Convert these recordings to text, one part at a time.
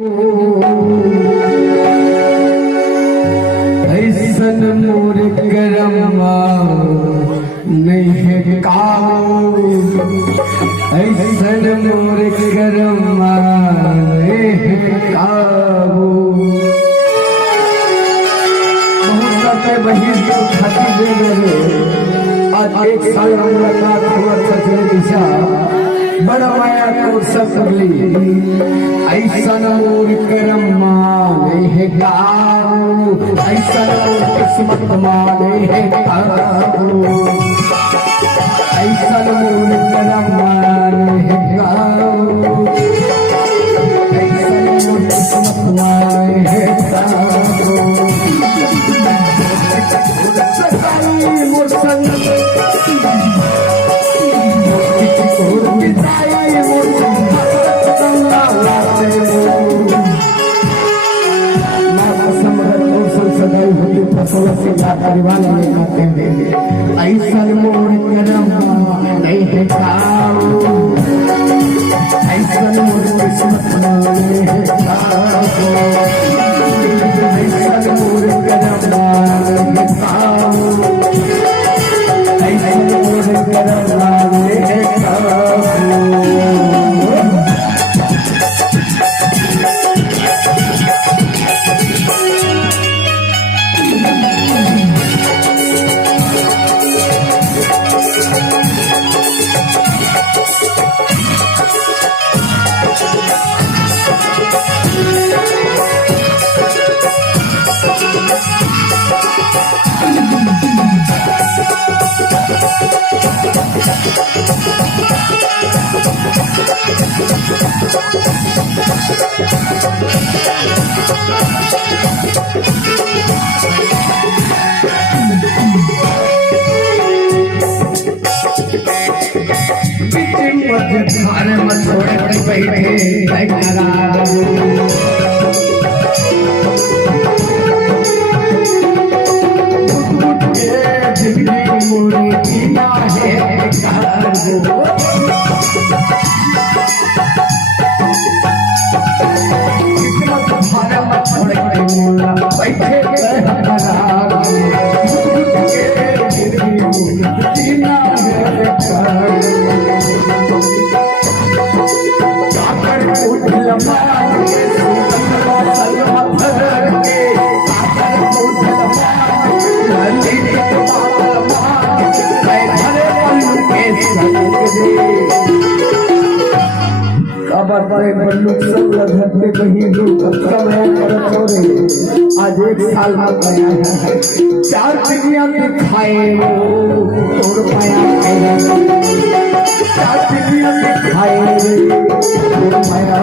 ऐसन मोर करम्मा नहीं है काबू, ऐसन मोर करम्मा नहीं है काबू। बहुत से बहिर को छाती दे मेरे आज एक साल मुलाकात हुआ सचरे दिशा बड़ा माया को सब ली। ऐसन मोर करम्मा नहीं है काबू, ऐसन मोर किस्मत माने है काबू, ऐसन मोर करम्मा नहीं है काबू, ऐसन मोर किस्मत माने है काबू। मोर संग परिवार में आते हैं ऐसा मोर करम्मा नहीं है काबू, ऐसा मोर किस्मत नहीं है काबू, ऐसा मोर करम्मा नहीं है काबू, ऐसा मोर करम्मा नहीं है काबू। खाने मत छोड़े बैठे आज एक साल हो गया है, चार चिड़िया दिखाए वो तोड़ पाया, चार चिड़िया दिखाए तोड़ पाया।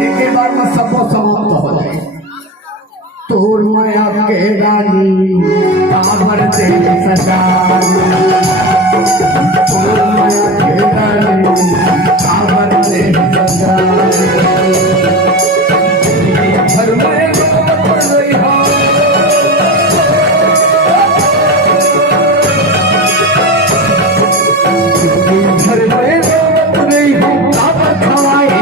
एक बार में सब समाप्त हो जाए। तोर माया के रानी काबर दे सजा, तोर माया के रानी काबर दे सजा। घर में पड़ रही हो घर में नहीं हो काबर खवाए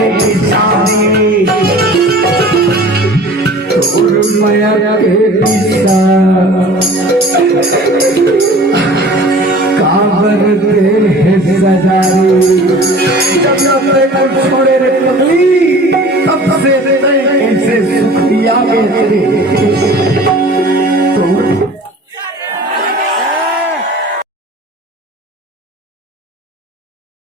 माया के दिशा काबर दे सजारी। जब छोड़े रे पगली तब से ऐसे सुखिया के